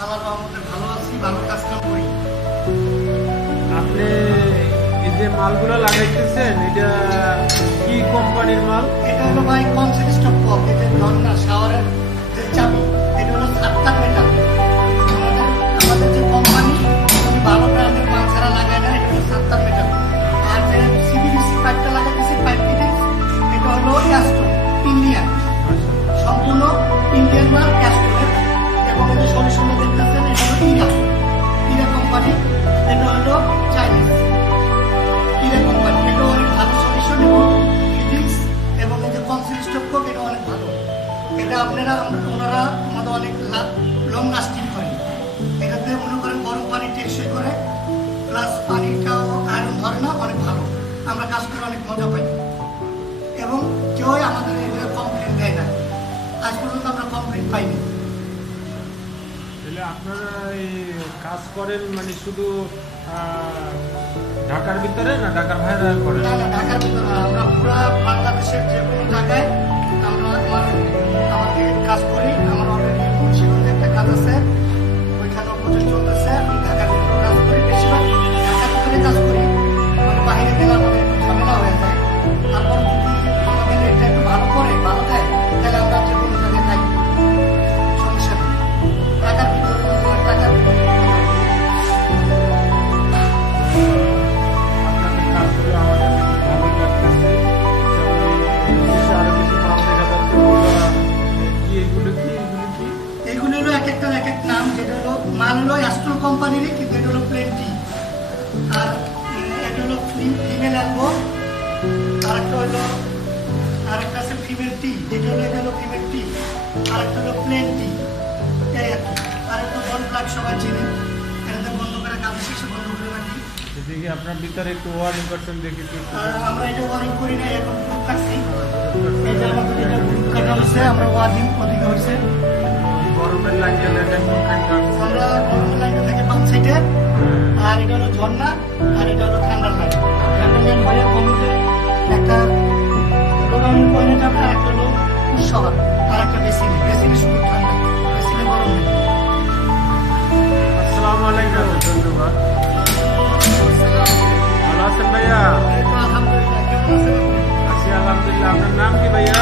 আল্লাহর রহমতে ভালো আছি, ভালো কাজ কাম করি। আপনি এই যে মালগুলো লাগাইতেছেন এটা কি কোম্পানির মাল? এটা হলো ভাই কনসিস্টেন্ট পপ, এটা ঝর্ণা শাওয়ারের যে চাবি, এটা হলো 7টা মেটাল। আমাদের যে কোম্পানি ভালো ব্র্যান্ডের মাল ছাড়া লাগায় না, এটা হলো 7টা মেটাল। আর যে সিবিবিসি পাইপটা লাগাইতেছি পাইপ ফিটিংস, এটা হলো ক্যাস্টর ইন্ডিয়ান, সম্পূর্ণ ইন্ডিয়ান মাল ক্যাস্টরের। এবং এই যে সলিউশনটা দেখতেছেন এটা হলো ইরা কোম্পানি, এটা হলো চাইনিজ ইরা কোম্পানি। এটা অনেক ভালো সলিউশন এবং ফিটিংস এবং এই যে কনসিস্টেন্ট কোক, এটা অনেক ভালো। এটা ওনারা আমাদের অনেক লং লাস্টিং করে। এটাতে মনে করেন গরম পানি টেকসই করে, প্লাস পানিটাও আয়রন ধরে না, অনেক ভালো। আমরা কাজ করে অনেক মজা পাই এবং কেউ আমাদের এগুলো কমপ্লেন দেয় না। আজ পর্যন্ত আমরা কমপ্লেন পাইনি। তাহলে আপনারা এই কাজ করেন মানে শুধু ঢাকার ভিতরে না ঢাকার বাইরে করেন? না না, ঢাকার ভিতরে না, আমরা পুরো বাংলাদেশের যে কোনো জায়গায় আমরা আমাদের কাজ করি। আমার অলরেডি মুন্সিগঞ্জে একটা কাজ আছে, ওইখানেও প্রজেক্ট চলতেছে। আমি ঢাকার ভিতরে কাজ করি, বেশিরভাগ ঢাকার ভিতরে কাজ করি। মানে বাইরে গেলে আমাদের একটু ঝামেলা হয়ে যায়। তারপর যদি আমাদের এটা একটু ভালো করে ভালো দেয়, তাহলে আমরা যে কোনো জায়গায় যাই, সমস্যা নেই। ঢাকার ভিতরে ঢাকার ভিতরে আপনাদের কাজ করে আমাদের ভালো লাগতেছে। আরো কিছু মাল দেখা যাচ্ছে কি এগুলো কি এইগুলো হলো এক একটা এক এক নাম। যেটা হলো মাল হলো অ্যাস্ট্রো কোম্পানিরই, কিন্তু এটা হলো প্লেনটি। আর এটা হলো ফিমেল অ্যালবো, আর একটা আছে ফিমেল টি, যেটা হলো এটা হলো ফিমেল টি, আর একটা হলো প্লেন টি। এই আর কি। আর একটা বল প্লাগ সবাই চিনি, এটাতে বন্ধ করে কাজ শেষে বন্ধ করে রাখি। দেখি আপনার ভিতরে একটু ওয়ারিং করছেন দেখি একটু। আর আমরা এটা ওয়ারিং করি না, এখন গ্রুপ কাটছি। এই যে আমাদের এটা গ্রুপ কাটা হয়েছে, আমরা ওয়ারিং ওদিকে হয়েছে। গরমের লাগিয়ে দেখেন আমরা গরমের লাইনটা থেকে বাম সাইডে, আর এটা হলো ঝর্ণা, আর এটা হলো ঠান্ডার লাইন। ঠান্ডার লাইন হয়ে কমিতে একটা গরমের পয়লা যাবে, আর একটা হলো উৎসব, আর একটা বেসিনে শুধু ঠান্ডা, বেসিনে গরম নেই। আসসালামু আলাইকুম। ধন্যবাদ। ভালো আছেন ভাইয়া? এই তো আলহামদুলিল্লাহ, কেমন আছেন আপনি? আছি আলহামদুলিল্লাহ। আপনার নাম কি ভাইয়া?